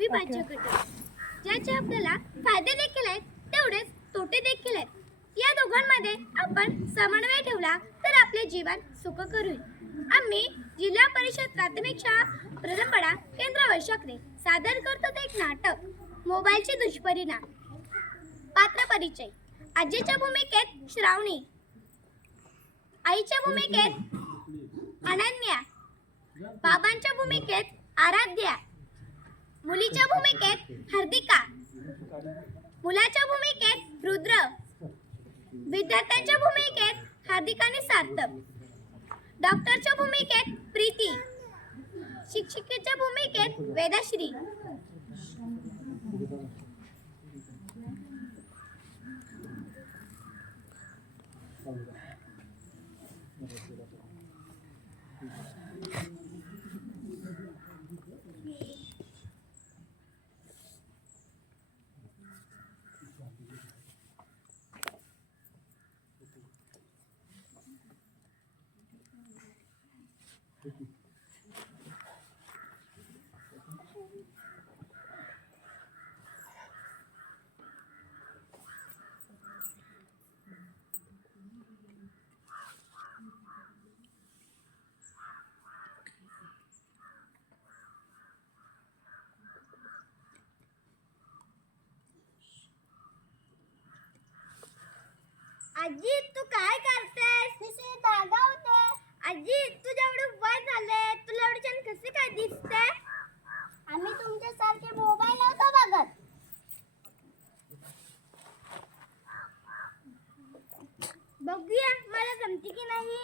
अविभाज्य घटक. ज्याचे आपल्याला फायदे देखील आहेत तेवढेच तोटे देखील आहेत. या दोघांमध्ये आपण समन्वय ठेवला तर आपले जीवन सुखकर होईल आम्ही जिल्हा परिषद प्राथमिक शाळा प्रथमपाडा केंद्र वैशाखरे सादर करतो एक नाटक. मोबाईलचे दुष्परिणाम. पात्र परिचय. आजीच्या भूमिकेत श्रावणी. आईच्या भूमिकेत अनन्या. बाबांच्या भूमिकेत आराध्या. मुलीच्या भूमिकेत हार्दिका मुलाच्या भूमिकेत रुद्र. विद्यार्थ्यांच्या भूमिकेत हार्दिकाने सार्थक. डॉक्टरच्या भूमिकेत प्रीती. शिक्षिकेच्या भूमिकेत वेदाश्री. आजी तू काय काय दिसते आम्ही तुमच्यासारखे मोबाईल नव्हतो बघत. बघूया मला जमते की नाही.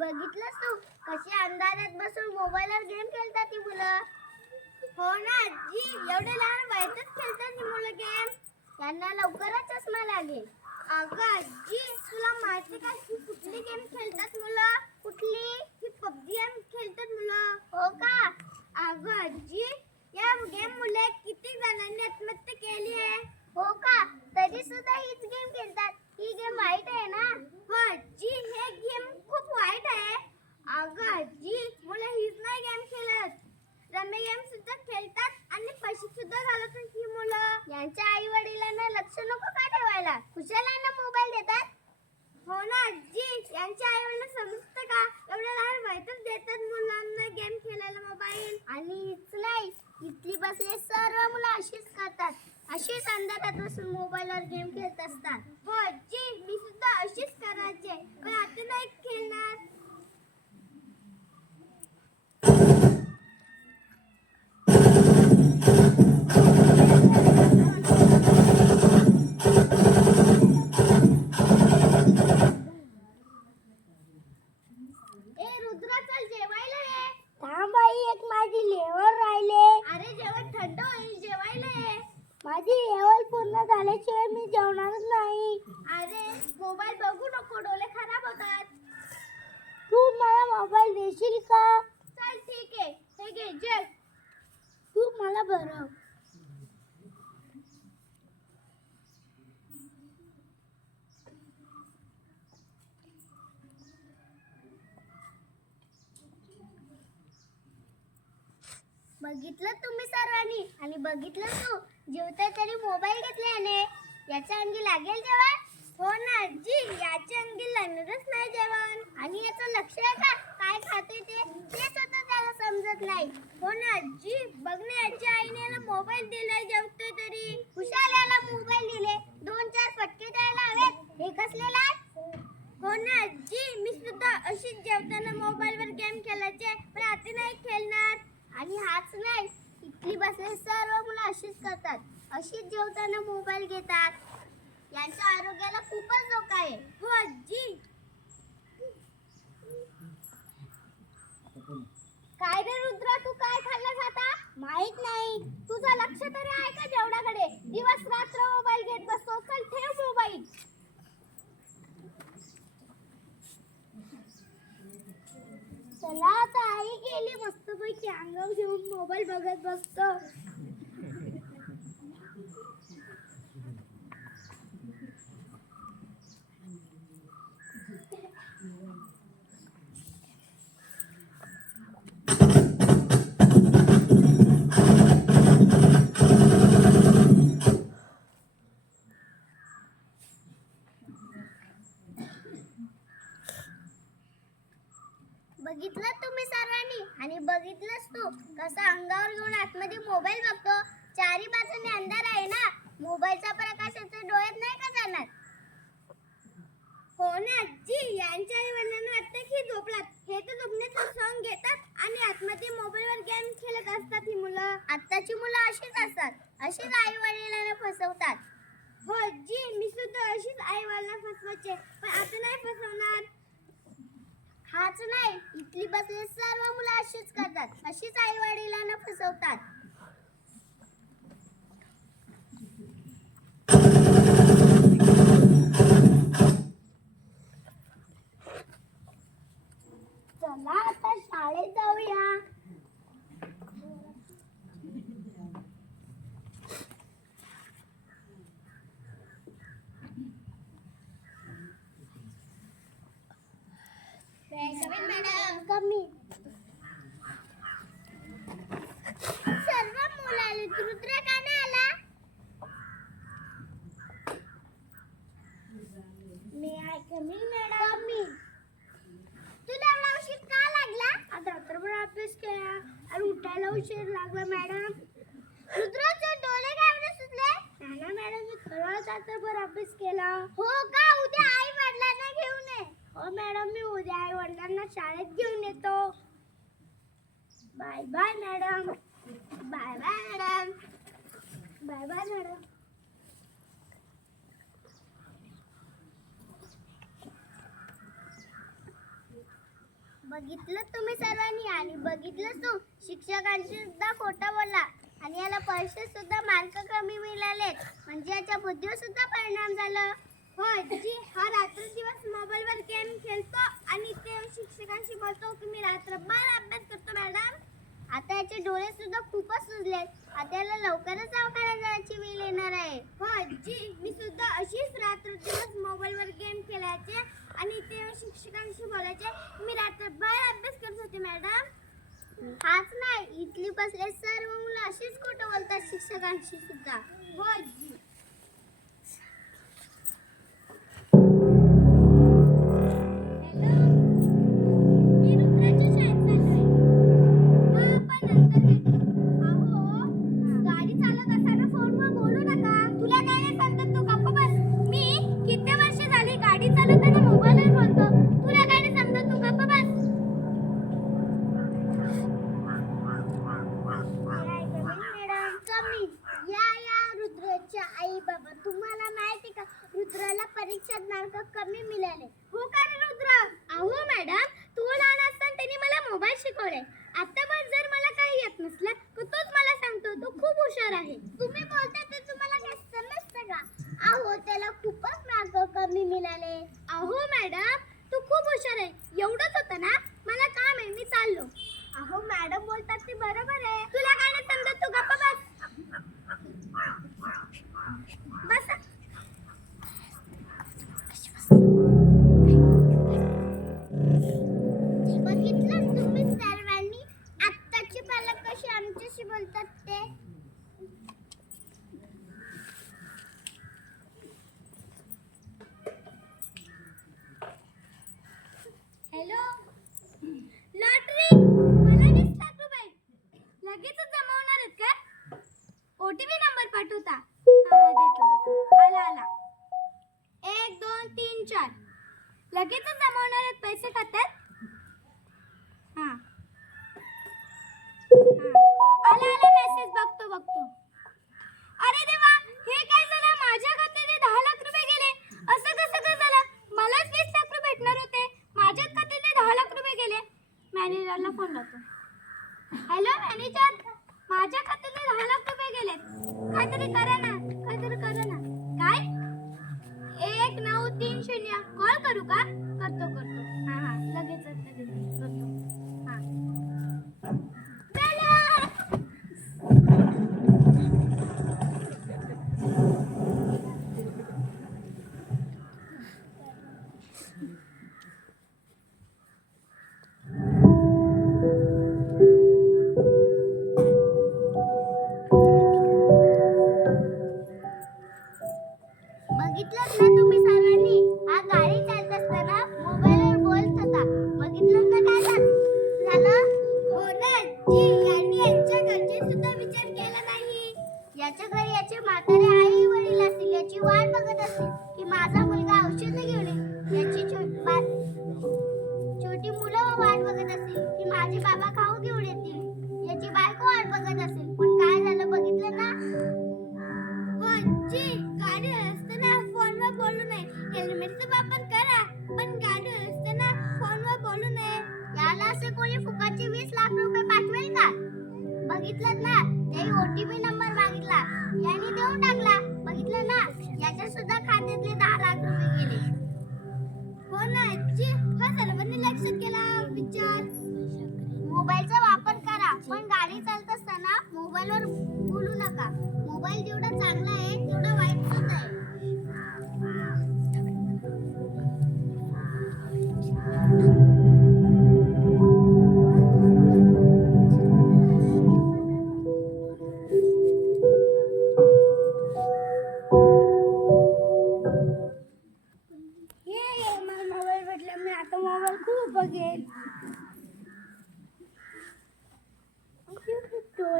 बघितलंस तू? कशी अंधारात बसून मोबाईलवर गेम खेळतात ती मुलं? हो ना आजी एवढे लहान वयातच खेळतात ती मुलं गेम त्यांना लवकरच चष्मा लागेल. अगं आजी तुला माहिती का? ही कुठली गेम खेळतात मुलं? कुठली? ही पबजी गेम खेळतात मुलं. हो का? अगं आजी या गेम मुले किती जणांनी आत्महत्या केली आहे? हो का? तरी सुद्धा हीच गेम खेळतात. ही गेम वाईट आहे ना आजी हे गेम खूप वाईट आहे अगं आजी मुलं हीच नाही गेम खेळत रमे गेम सुद्धा खेळतात आणि पैसे सुद्धा घालत ही मुलं. यांच्या आई वडिलांना लक्ष नको बघू नको डोले खराब होतात. तू मला मोबाईल देशील का? चल ठीक आहे हे घे जेल तू मला भरव. बघितलं तुम्ही सर्वांनी आणि बघितलं तू? जेवता तरी मोबाईल घेतल्याने? याच्या अंगी लागेल जेव्हा हो ना आजी याच्या अंगी लागणारच नाही जेवण. आणि याचं लक्ष आहे का? काय खाते ते? ते सुद्धा त्याला समजत नाही. हो ना आजी बघ ना याच्या आईने याला मोबाईल दिलाय जेवतोय तरी. कुशाल याला मोबाईल दिले. दोन चार फटके द्यायला हवेत. हे कसलेला आहे हो ना आजी मी सुद्धा अशीच जेवताना मोबाईलवर गेम खेळायचे. पण आता नाही खेळणार. आणि हाच नाही. इथली बसले सर्व मुलं अशीच करतात. अशीच जेवताना मोबाईल घेतात. यांच्या आरोग्याला खूपच धोका आहे. हो आजी. काय रे रुद्रा तू काय खाल्लंस आता? माहीत नाही. तुझं लक्ष तरी आहे का जेवणाकडे? दिवस रात्र मोबाईल घेत बसतो. चल ठेव मोबाईल. चला आता आई गेली मस्तपैकी. अंगावर घेऊन मोबाईल बघत बसतो. मोबाईल बघतो. चारी बाजूने अंधार आहे ना. मोबाईलच्या प्रकाशाचे डोळ्यात नाही का जाणार? हो ना आजी. यांच्या आई वडिलांना वाटतं की झोपलात. हे तर झोपण्याचं सॉंग घेतात आणि आतमध्ये मोबाईलवर गेम खेळत असतात ही मुलं. आत्ताची मुलं अशीच असतात. अशीच आई वडिलांना फसवतात. हो आजी. मी सुद्धा अशीच आई वडिलांना फसवायचे. पण आता नाही फसवणार. हाच नाही. इथली बसले सर्व मुलं अशीच करतात. अशीच आई वडिलांना फसवतात. चला आता शाळेत जाऊया. कमी. सर्व मुलाले रुद्र का नाही आला मी आय कमी मॅडम कमी तुला एवढा उशीर का लागला बरोबर अभ्यास केला. आणि उठायला उशीर लागला मॅडम रुद्राचे डोळे काय एवढे सुचले नाही ना मॅडम मी खरंच रात्रभर अभ्यास केला. हो का? उद्या आई वडिलांना घेऊन ये. हो मॅडम मी उद्या आई वडिलांना शाळेत घेऊन येतो. Bye bye madam bye bye madam bye bye madam बघितलं तुम्ही सर्वांनी आणि बघितलं तू. शिक्षकांशी सुद्धा खोटा बोलला आणि याला परीक्षेत सुद्धा मार्क कमी मिळाले म्हणजे याच्या बुद्धीवर सुद्धा परिणाम झाला. हो जी हा रात्र दिवस मोबाईलवर गेम खेळतो आणि ते शिक्षकांशी बोलतो की मी रात्रभर अभ्यास करतो मॅडम आता याचे डोळे सुद्धा खूपच सुजलेत. आता याला लवकरच दवाखान्यात जायची वेळ येणार आहे हो जी मी सुद्धा अशीच रात्र दिवस मोबाईलवर गेम खेळायचे आणि ते शिक्षकांशी बोलायचे. मी रात्रभर अभ्यास करत होते मॅडम. हाच नाही इथली बसले सर्व मुलं अशीच खोटं बोलतात शिक्षकांशी सुद्धा. हो मॅडम बोलतात ते बरोबर आहे. लगेचच जमवणार पैसे खात्यात? हां. हा. आला आला मेसेज बघतो बघतो. अरे देवा हे काय झालं? माझ्या खात्यात दहा लाख रुपये गेले. असं कसं काय झालं? मलाच वीस लाख रुपये भेटणार होते. माझ्याच खात्यात दहा लाख रुपये गेले. मॅनेजरला फोन लावतो. हॅलो मॅनेजर माझ्या खात्यात दहा लाख रुपये गेले काहीतरी करा ना. तीन शून्य कॉल करू का? करतो. त्याच्या घरी याचे म्हातारे आई वडील असतील याची वाट बघत असतील. सुद्धा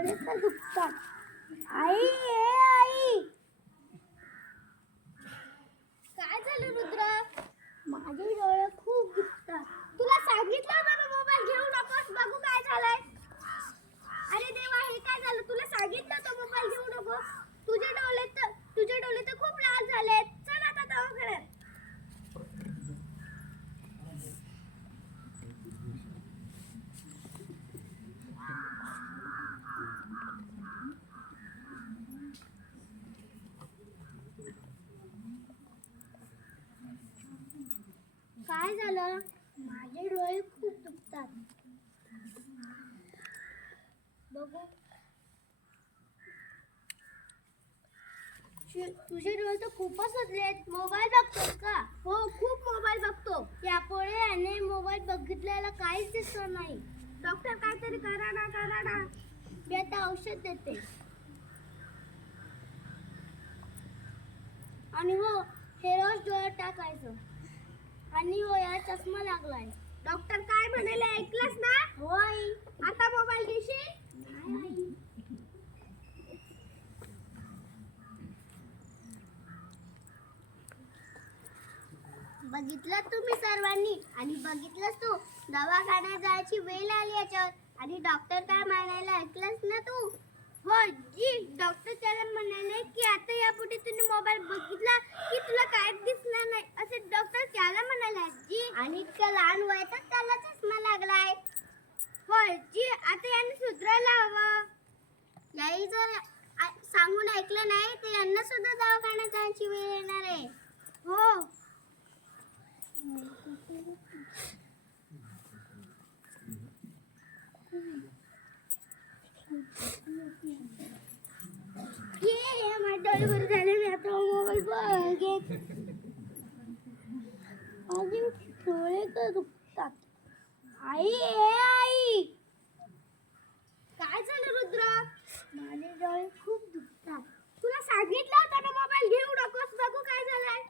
डोळे तर दुखतात? आई ए आई. काय झालं रुद्र? माझे डोळे खूप दुखतात. तुला सांगितलं होतं ना मोबाईल घेऊ नकोस बघू काय झालंय. अरे देवा हे काय झालं? तुला सांगितलं होतं मोबाईल घेऊ नको तुझे डोळे तर तुझे डोळे तर खूप लाल झालेत. चल आता दवाखान्यात. काय झालं? माझे डोळे खूप दुखतात. बघू. तुझे डोळे तर खूपच सुटलेत मोबाईल बघतोस का? हो खूप मोबाईल बघतो. यापुढे याने मोबाईल बघितल्याला काहीच दिसत नाही. डॉक्टर काहीतरी करा ना करा ना. मी आता औषध देते. आणि हो हे रोज डोळ्यात टाकायचं. आणि हो या चष्मा लागलाय. डॉक्टर काय म्हणाले ऐकलंस ना? होय. आता मोबाईल घेशील. बघितलं तुम्ही सर्वांनी? आणि बघितलंस तू? दवाखान्यात जायची वेळ आली याच्यावर. आणि डॉक्टर काय म्हणायला ऐकलंस ना तू? हो जी डॉक्टर त्याला म्हणाले की आता यापुढे तुम्ही मोबाईल बघितला की तुला काय दिसणार नाही. असे डॉक्टर त्याला म्हणाले जी आणि इतक्या लहान वयातच त्याला चष्मा लागलाय. हो जी आता यांनी सुधरायला हवं. याही जर सांगून ऐकलं नाही तर यांना सुद्धा दवाखान्यात जायची वेळ येणार आहे. हो ये ये माझ्या डोळे बरे झाले मी आता मोबाईल बघेन माझे डोळे का दुखतात आई ए आई काय झालं रुद्र माझे डोळे खूप दुखतात तुला सांगितलं होतं ना मोबाईल घेऊ नकोस बघू काय झालंय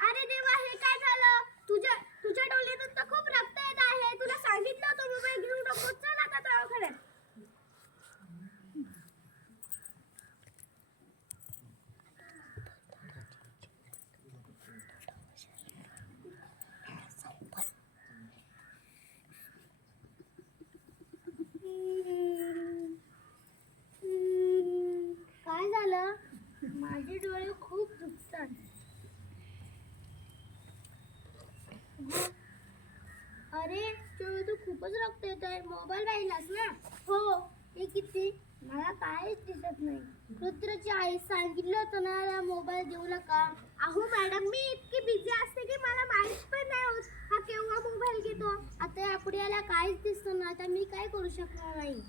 अरे देवा हे काय झालं तुझ्या तुझ्या डोळ्यातून तर खूप रक्त येत आहे तुला सांगितलं होतं मोबाईल घेऊ नकोस चल आता दवाखान्यात अरे चोळू तू खूपच मोबाईल पाहिलास ना? हो. हे किती? मला काहीच दिसत नाही. रुद्रची आई सांगितलं होतं ना मला मोबाईल देऊ नका. अहो मॅडम मी इतकी बिझी असते की मला माहीत पण नाही होत. हा केव्हा मोबाईल घेतो? आता यापुढे याला काहीच दिसतो ना आता मी काय करू शकणार नाही?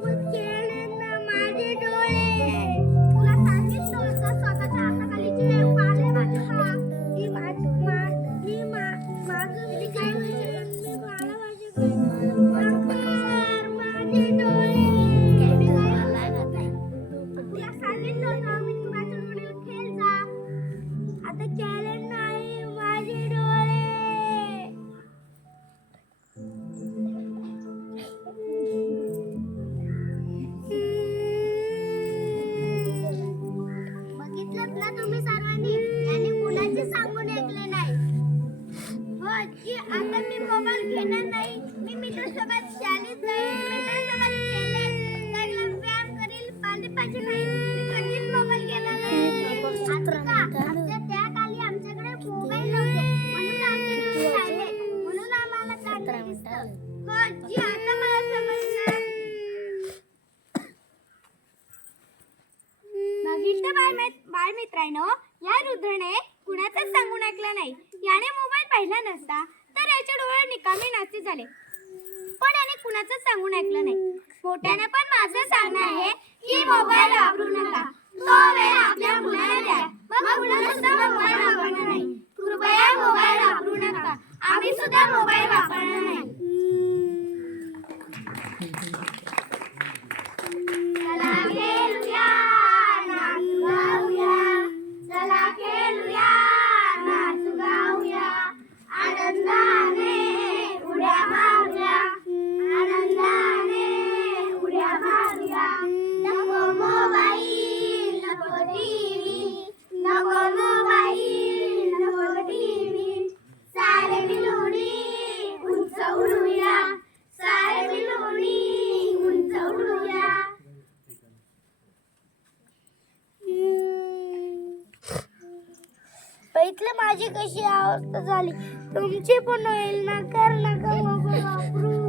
Thank you. निकामी झाले. पण याने कुणाचं सांगून ऐकलं नाही. मोठ्याने पण माझं सांगणं आहे की मोबाईल वापरू नका. तो वेळ आपल्या मुलाला द्या. मग मुलाला सुद्धा मोबाईल वापरणार नाही. कृपया मोबाईल वापरू नका. आम्ही सुद्धा मोबाईल वापरणार नाही. अवस्था झाली. तुमची पण होईल ना कर नका मोबाईल वापरू